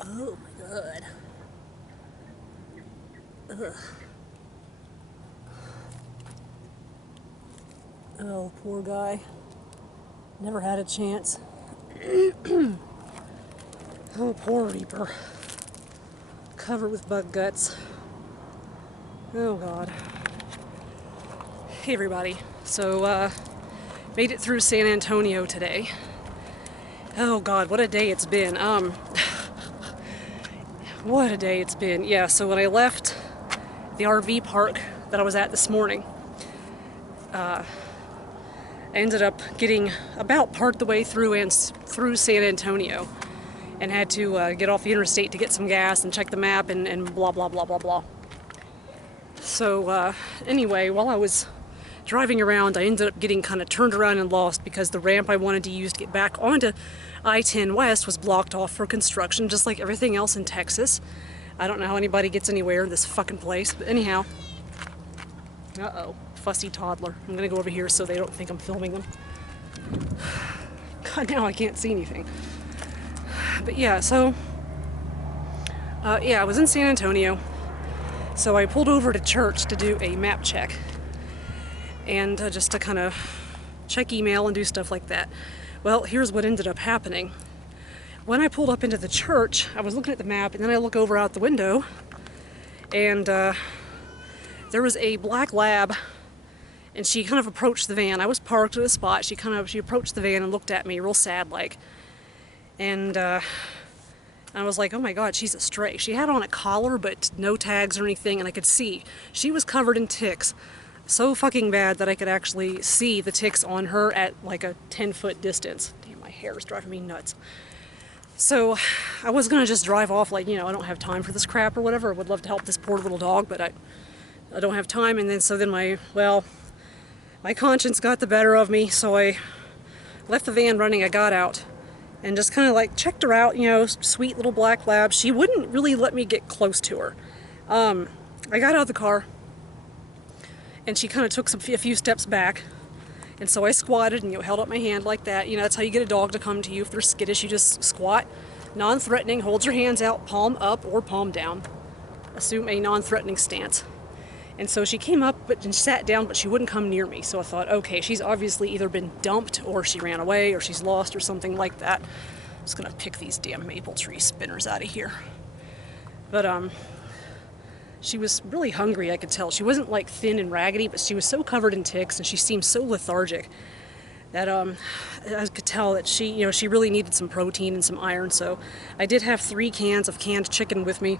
Oh my god. Ugh. Oh, poor guy. Never had a chance. Oh, poor Reaper. Covered with bug guts. Oh god. Hey everybody. So, made it through San Antonio today. Oh god, what a day it's been. What a day it's been. Yeah, so when I left the RV park that I was at this morning, I ended up getting about part the way through San Antonio and had to get off the interstate to get some gas and check the map and blah blah blah blah blah. So anyway, while I was driving around, I ended up getting kind of turned around and lost because the ramp I wanted to use to get back onto I-10 West was blocked off for construction, just like everything else in Texas. I don't know how anybody gets anywhere in this fucking place, but anyhow. Uh-oh, fussy toddler. I'm gonna go over here so they don't think I'm filming them. God, now I can't see anything. But yeah, so, I was in San Antonio, so I pulled over to church to do a map check. And just to kind of check email and do stuff like that. Well, here's what ended up happening. When I pulled up into the church, I was looking at the map, and then I look over out the window, and there was a black lab, and she kind of approached the van. I was parked at a spot. She approached the van and looked at me real sad-like. And I was like, oh my god, she's a stray. She had on a collar, but no tags or anything, and I could see. She was covered in ticks. So fucking bad that I could actually see the ticks on her at like a 10-foot distance. Damn, my hair is driving me nuts. So I was gonna just drive off like, I don't have time for this crap or whatever. I would love to help this poor little dog, but I don't have time. And then my conscience got the better of me, so I left the van running. I got out and just kind of like checked her out, sweet little black lab. She wouldn't really let me get close to her. I got out of the car, and she kind of took a few steps back. And so I squatted and held up my hand like that. That's how you get a dog to come to you. If they're skittish, you just squat. Non-threatening, hold your hands out, palm up or palm down. Assume a non-threatening stance. And so she came up and sat down, but she wouldn't come near me. So I thought, okay, she's obviously either been dumped or she ran away or she's lost or something like that. I'm just gonna pick these damn maple tree spinners out of here. But she was really hungry, I could tell. She wasn't like thin and raggedy, but she was so covered in ticks and she seemed so lethargic that I could tell that she really needed some protein and some iron. So I did have 3 cans of canned chicken with me.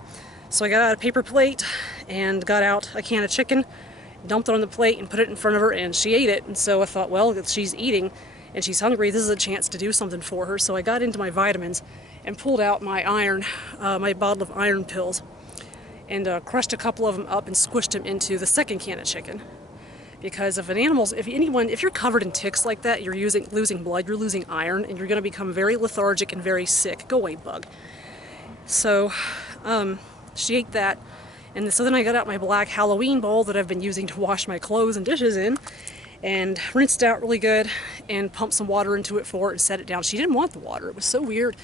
So I got out a paper plate and got out a can of chicken, dumped it on the plate and put it in front of her, and she ate it. And so I thought, well, if she's eating and she's hungry, this is a chance to do something for her. So I got into my vitamins and pulled out my my bottle of iron pills, and crushed a couple of them up and squished them into the second can of chicken. Because if you're covered in ticks like that, you're losing blood, you're losing iron, and you're going to become very lethargic and very sick. Go away, bug. So she ate that, and so then I got out my black Halloween bowl that I've been using to wash my clothes and dishes in, and rinsed it out really good, and pumped some water into it for her and set it down. She didn't want the water. It was so weird.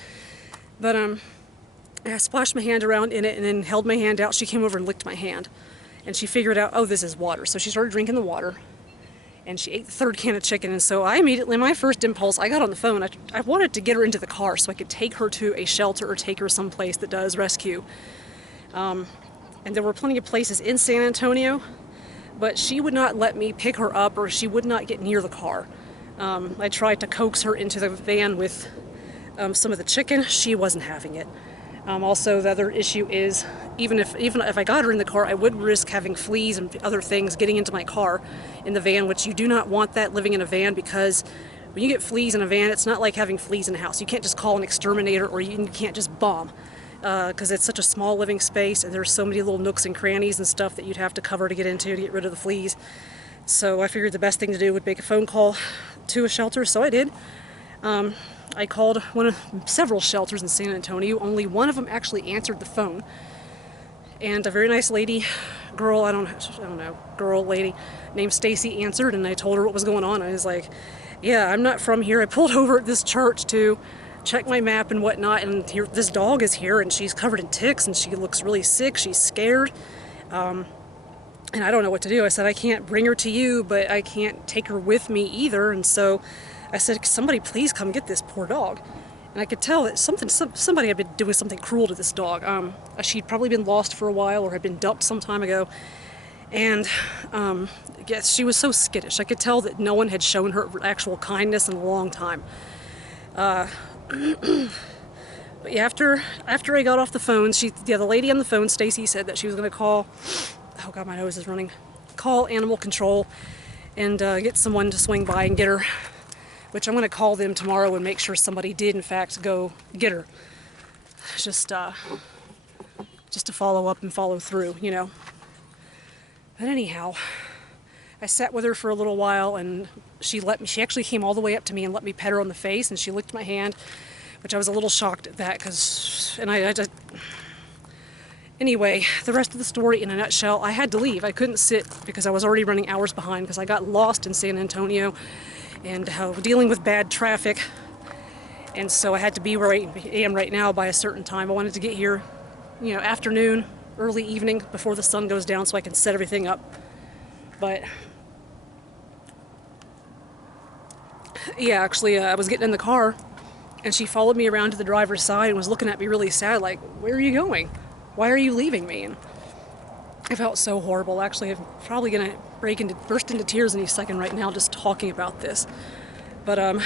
But I splashed my hand around in it and then held my hand out. She came over and licked my hand. And she figured out, oh, this is water. So she started drinking the water. And she ate the 3rd can of chicken. And so my first impulse, I got on the phone. I wanted to get her into the car so I could take her to a shelter or take her someplace that does rescue. And there were plenty of places in San Antonio, but she would not let me pick her up, or she would not get near the car. I tried to coax her into the van with some of the chicken. She wasn't having it. Also, the other issue is, even if I got her in the car, I would risk having fleas and other things getting into my car in the van, which you do not want that living in a van, because when you get fleas in a van, it's not like having fleas in a house. You can't just call an exterminator, or you can't just bomb, because it's such a small living space, and there's so many little nooks and crannies and stuff that you'd have to cover to get into to get rid of the fleas. So I figured the best thing to do would make a phone call to a shelter, so I did. I called several shelters in San Antonio. Only one of them actually answered the phone. And a very nice lady, girl lady named Stacy answered, and I told her what was going on. I was like, yeah, I'm not from here. I pulled over at this church to check my map and whatnot, and here, this dog is here, and she's covered in ticks, and she looks really sick. She's scared, and I don't know what to do. I said, I can't bring her to you, but I can't take her with me either. And so I said, somebody please come get this poor dog. And I could tell that somebody had been doing something cruel to this dog. She'd probably been lost for a while or had been dumped some time ago. And yes, she was so skittish. I could tell that no one had shown her actual kindness in a long time. But yeah, after I got off the phone, the lady on the phone, Stacy, said that she was going to call, oh God, my nose is running, call animal control and get someone to swing by and get her, which I'm going to call them tomorrow and make sure somebody did in fact go get her. Just to follow up and follow through, you know. But anyhow, I sat with her for a little while, and she actually came all the way up to me and let me pet her on the face, and she licked my hand, which I was a little shocked at that, anyway, the rest of the story in a nutshell, I had to leave. I couldn't sit because I was already running hours behind because I got lost in San Antonio and dealing with bad traffic, and so I had to be where I am right now by a certain time. I wanted to get here, you know, afternoon, early evening, before the sun goes down so I can set everything up. But yeah, actually, I was getting in the car, and she followed me around to the driver's side and was looking at me really sad, like, where are you going? Why are you leaving me? And I felt so horrible. Actually, I'm probably going to burst into tears any second right now just talking about this. But I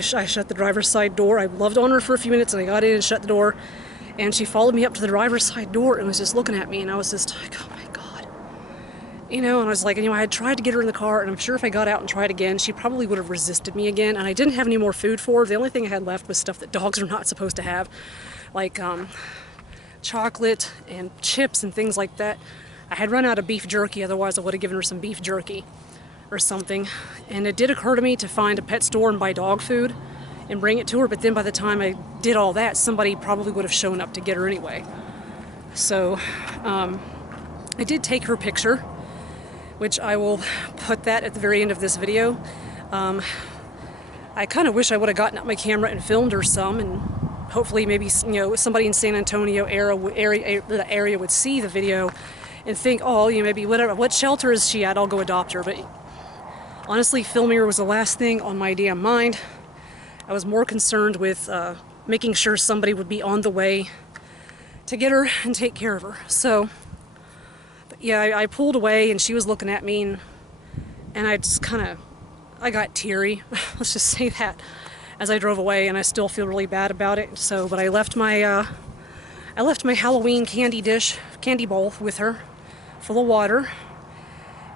shut the driver's side door. I loved on her for a few minutes, and I got in and shut the door. And she followed me up to the driver's side door and was just looking at me, and I was just like, oh my God. You know, and I was like, you know, I had tried to get her in the car, and I'm sure if I got out and tried again, she probably would have resisted me again, and I didn't have any more food for her. The only thing I had left was stuff that dogs are not supposed to have, like chocolate and chips and things like that. I had run out of beef jerky, otherwise I would have given her some beef jerky or something. And it did occur to me to find a pet store and buy dog food and bring it to her, but then by the time I did all that, somebody probably would have shown up to get her anyway. So I did take her picture, which I will put that at the very end of this video. I kind of wish I would have gotten out my camera and filmed her some, and hopefully maybe, you know, somebody in San Antonio area would see the video and think, oh, you know, maybe what shelter is she at? I'll go adopt her. But honestly, filming her was the last thing on my damn mind. I was more concerned with making sure somebody would be on the way to get her and take care of her. So, but yeah, I pulled away, and she was looking at me, and I just I got teary. Let's just say that, as I drove away, and I still feel really bad about it. So, but I left my Halloween candy bowl with her, full of water.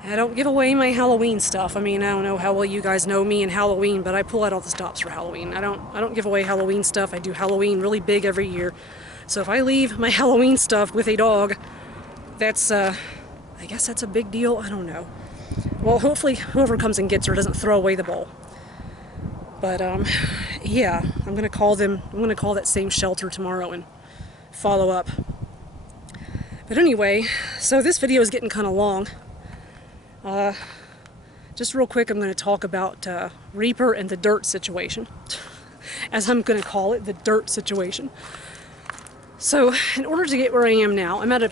I don't give away my Halloween stuff. I mean, I don't know how well you guys know me and Halloween, but I pull out all the stops for Halloween. I don't give away Halloween stuff. I do Halloween really big every year. So if I leave my Halloween stuff with a dog, that's I guess that's a big deal. I don't know. Well, hopefully whoever comes and gets her doesn't throw away the bowl. But yeah, I'm gonna call that same shelter tomorrow and follow up. But anyway, so this video is getting kind of long. Just real quick, I'm going to talk about Reaper and the dirt situation, as I'm going to call it, the dirt situation. So, in order to get where I am now, I'm at an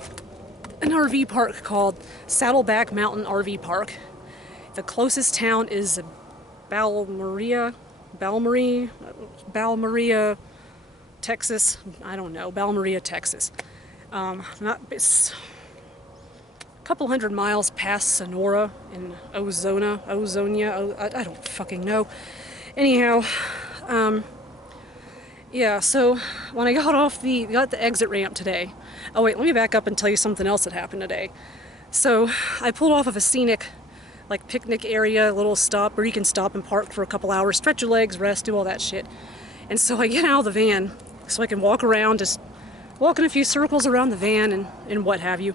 RV park called Saddleback Mountain RV Park. The closest town is Balmaria, Texas. I don't know, Balmaria, Texas. It's a couple hundred miles past Sonora in Ozonia. I don't fucking know. Anyhow, yeah, so when I got the exit ramp today. Oh wait, let me back up and tell you something else that happened today. So I pulled off of a scenic, like, picnic area, a little stop where you can stop and park for a couple hours, stretch your legs, rest, do all that shit. And so I get out of the van so I can walk around, just walking a few circles around the van and what have you.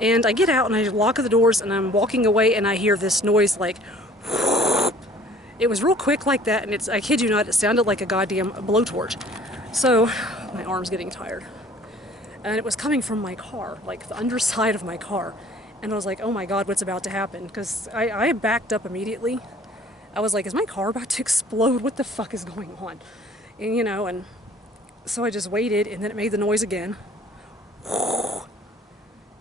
And I get out and I lock the doors and I'm walking away and I hear this noise like, it was real quick like that, and I kid you not, it sounded like a goddamn blowtorch. So, my arm's getting tired. And it was coming from my car, like the underside of my car. And I was like, oh my God, what's about to happen? Because I backed up immediately. I was like, is my car about to explode? What the fuck is going on? And, you know, and so I just waited, and then it made the noise again.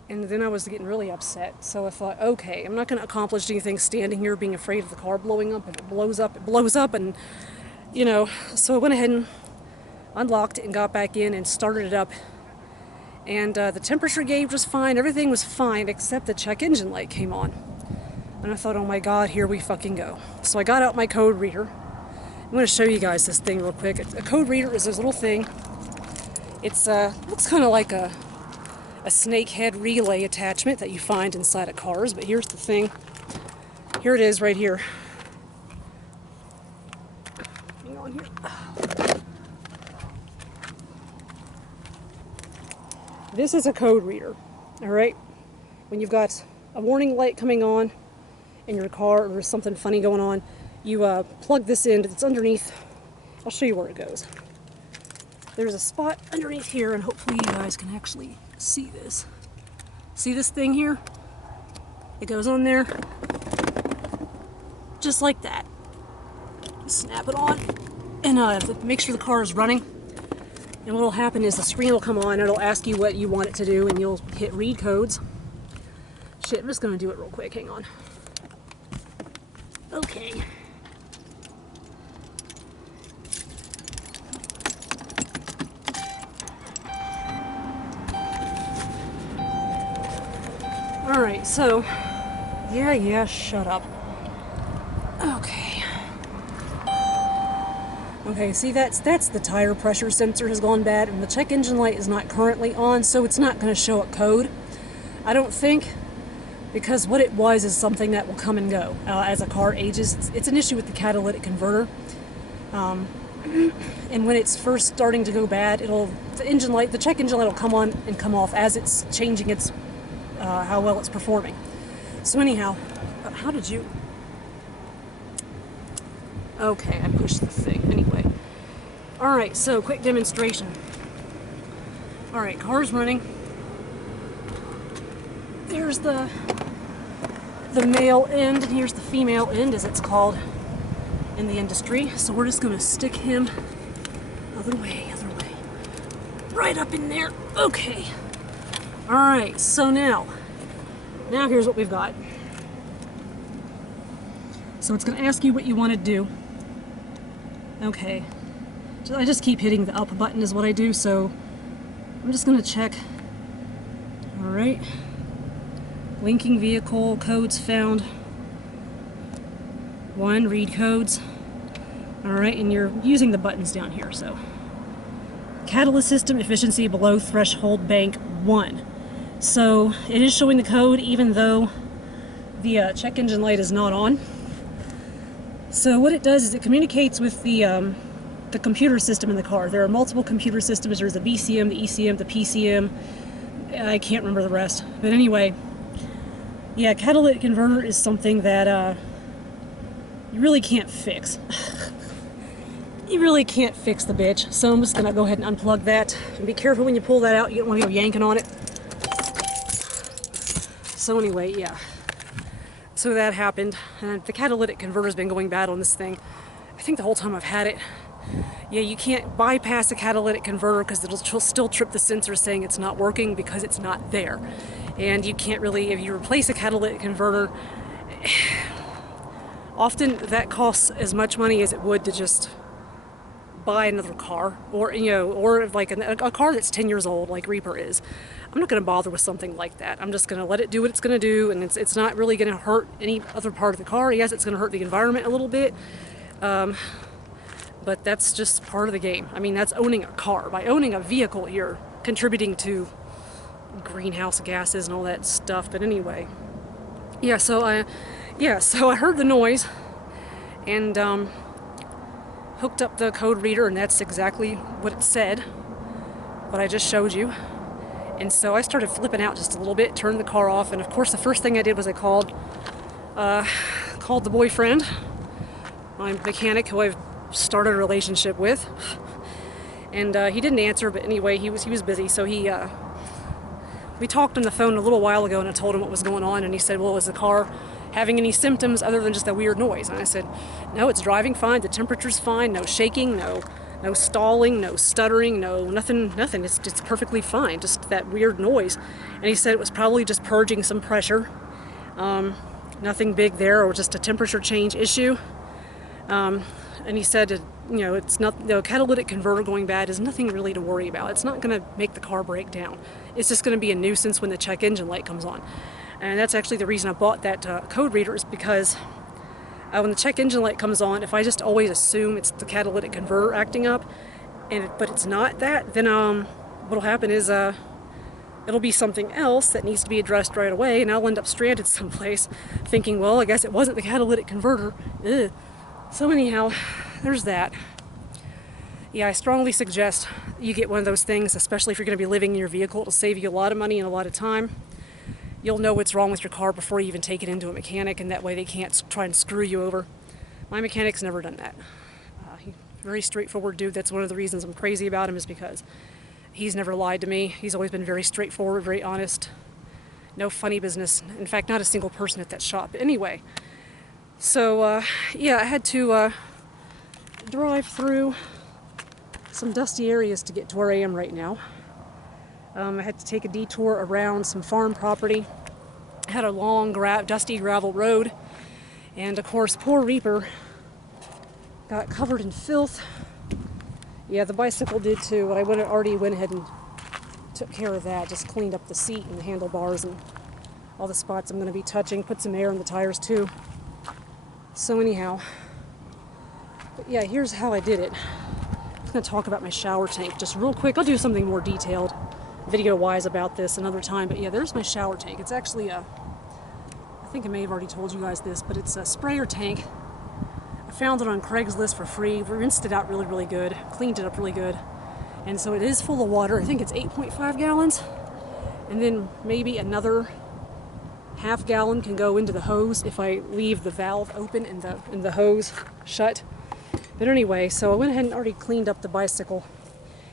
And then I was getting really upset. So I thought, okay, I'm not going to accomplish anything standing here being afraid of the car blowing up. If it blows up, it blows up. And, you know, so I went ahead and unlocked it and got back in and started it up. And the temperature gauge was fine. Everything was fine except the check engine light came on. And I thought, oh my God, here we fucking go. So I got out my code reader. I'm going to show you guys this thing real quick. A code reader is this little thing. It's looks kind of like a snake head relay attachment that you find inside of cars. But here's the thing. Here it is right here. Hang on here. This is a code reader. All right. When you've got a warning light coming on in your car or there's something funny going on, you plug this in. It's underneath. I'll show you where it goes. There's a spot underneath here, and hopefully you guys can actually see this. See this thing here? It goes on there just like that. Snap it on, and make sure the car is running. And what will happen is the screen will come on, and it'll ask you what you want it to do, and you'll hit read codes. Shit, I'm just going to do it real quick. Hang on. Okay. Alright, so, yeah, shut up. Okay, see, that's the tire pressure sensor has gone bad, and the check engine light is not currently on, so it's not going to show a code, I don't think, because what it was is something that will come and go as a car ages. It's an issue with the catalytic converter, and when it's first starting to go bad, the check engine light will come on and come off as it's changing its how well it's performing. So anyhow, how did you... Okay, I pushed the thing. Anyway. Alright, so quick demonstration. Alright, car's running. There's the male end, and here's the female end, as it's called in the industry. So we're just going to stick him other way. Right up in there. Okay. Alright, so now here's what we've got. So it's going to ask you what you want to do. Okay. I just keep hitting the up button is what I do, so I'm just going to check. Alright. Linking vehicle, codes found. 1, read codes. Alright, and you're using the buttons down here, so. Catalyst system efficiency below threshold bank 1. So it is showing the code even though the check engine light is not on. So what it does is it communicates with the computer system in the car. There are multiple computer systems. There's the BCM, the ECM, the PCM. I can't remember the rest. But anyway, yeah, catalytic converter is something that you really can't fix. You really can't fix the bitch. So I'm just going to go ahead and unplug that. And be careful when you pull that out. You don't want to go yanking on it. So anyway, yeah. So that happened. And the catalytic converter's been going bad on this thing. I think the whole time I've had it. Yeah, you can't bypass a catalytic converter because it'll still trip the sensor saying it's not working because it's not there. And you can't really, if you replace a catalytic converter, often that costs as much money as it would to just buy another car, or or like a car that's 10 years old like Reaper is. I'm not going to bother with something like that. I'm just going to let it do what it's going to do, and it's not really going to hurt any other part of the car. Yes, it's going to hurt the environment a little bit, but that's just part of the game. I mean, that's owning a car. By owning a vehicle, you're contributing to greenhouse gases and all that stuff. But anyway, so I heard the noise and hooked up the code reader, and that's exactly what it said, what I just showed you. And so I started flipping out just a little bit, turned the car off, and of course the first thing I did was I called the boyfriend, my mechanic, who I've started a relationship with, and he didn't answer. But anyway, he was busy, so we talked on the phone a little while ago, and I told him what was going on, and he said, well, is the car having any symptoms other than just that weird noise? And I said, no, it's driving fine, the temperature's fine, no shaking, No stalling, no stuttering, no nothing. It's perfectly fine, just that weird noise. And he said it was probably just purging some pressure. Nothing big there, or just a temperature change issue. And he said, it's not, the catalytic converter going bad is nothing really to worry about. It's not going to make the car break down. It's just going to be a nuisance when the check engine light comes on. And that's actually the reason I bought that code reader, is because when the check engine light comes on, if I just always assume it's the catalytic converter acting up, but it's not that, then what'll happen is it'll be something else that needs to be addressed right away, and I'll end up stranded someplace thinking, well, I guess it wasn't the catalytic converter. Ugh. So anyhow, there's that. Yeah, I strongly suggest you get one of those things, especially if you're going to be living in your vehicle. It'll save you a lot of money and a lot of time. You'll know what's wrong with your car before you even take it into a mechanic, and that way they can't try and screw you over. My mechanic's never done that. He's a very straightforward dude. That's one of the reasons I'm crazy about him, is because he's never lied to me. He's always been very straightforward, very honest. No funny business. In fact, not a single person at that shop. Anyway, so yeah, I had to drive through some dusty areas to get to where I am right now. I had to take a detour around some farm property. I had a long, dusty gravel road, and of course, poor Reaper got covered in filth. Yeah, the bicycle did too, but I already went ahead and took care of that. Just cleaned up the seat and the handlebars and all the spots I'm going to be touching. Put some air in the tires too. So anyhow, but yeah, here's how I did it. I'm going to talk about my shower tank just real quick. I'll do something more detailed video-wise about this another time, but yeah, there's my shower tank. It's actually I think I may have already told you guys this, but it's a sprayer tank. I found it on Craigslist for free, rinsed it out really, really good, cleaned it up really good, and so it is full of water. I think it's 8.5 gallons, and then maybe another half gallon can go into the hose if I leave the valve open and the hose shut. But anyway, so I went ahead and already cleaned up the bicycle,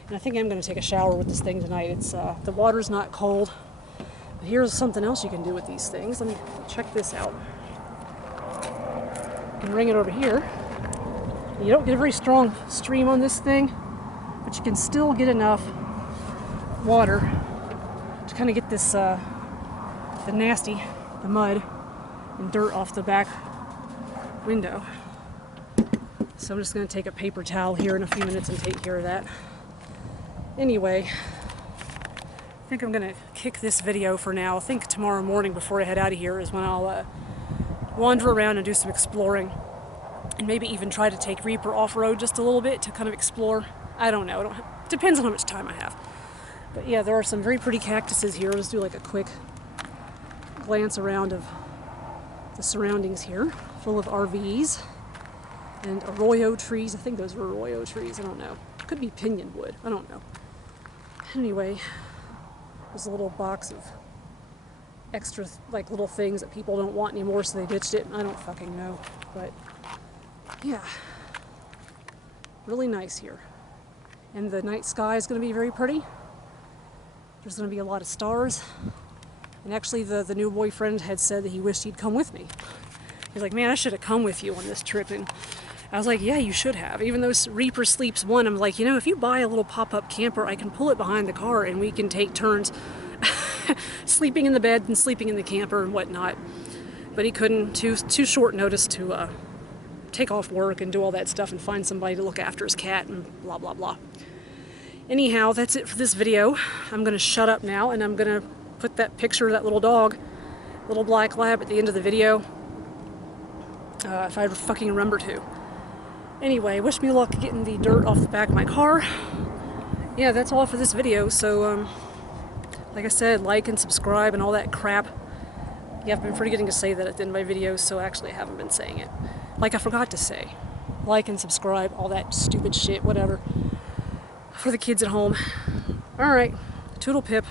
and I think I'm going to take a shower with this thing tonight. It's the water's not cold, but here's something else you can do with these things. Let me check this out. You can ring it over here. You don't get a very strong stream on this thing, but you can still get enough water to kind of get this the mud and dirt off the back window. So I'm just going to take a paper towel here in a few minutes and take care of that. Anyway, I think I'm going to kick this video for now. I think tomorrow morning before I head out of here is when I'll wander around and do some exploring. And maybe even try to take Reaper off-road just a little bit to kind of explore. I don't know. Depends on how much time I have. But yeah, there are some very pretty cactuses here. I'll just do like a quick glance around of the surroundings here. Full of RVs and arroyo trees. I think those are arroyo trees. I don't know. Could be pinyon wood. I don't know. Anyway, there's a little box of extra like little things that people don't want anymore, so they ditched it. I don't fucking know. But yeah, really nice here. And the night sky is going to be very pretty. There's going to be a lot of stars. And actually the new boyfriend had said that he wished he'd come with me. He's like, man, I should have come with you on this trip. And I was like, yeah, you should have. Even though Reaper sleeps one, I'm like, if you buy a little pop-up camper, I can pull it behind the car and we can take turns sleeping in the bed and sleeping in the camper and whatnot. But he couldn't, too short notice to take off work and do all that stuff and find somebody to look after his cat and blah, blah, blah. Anyhow, that's it for this video. I'm going to shut up now, and I'm going to put that picture of that little dog, little black lab, at the end of the video. If I fucking remember to. Anyway, wish me luck getting the dirt off the back of my car. Yeah, that's all for this video. So, like I said, like and subscribe and all that crap. Yeah, I've been forgetting to say that at the end of my videos, so actually I haven't been saying it. Like I forgot to say. Like and subscribe, all that stupid shit, whatever. For the kids at home. Alright, toodle pip.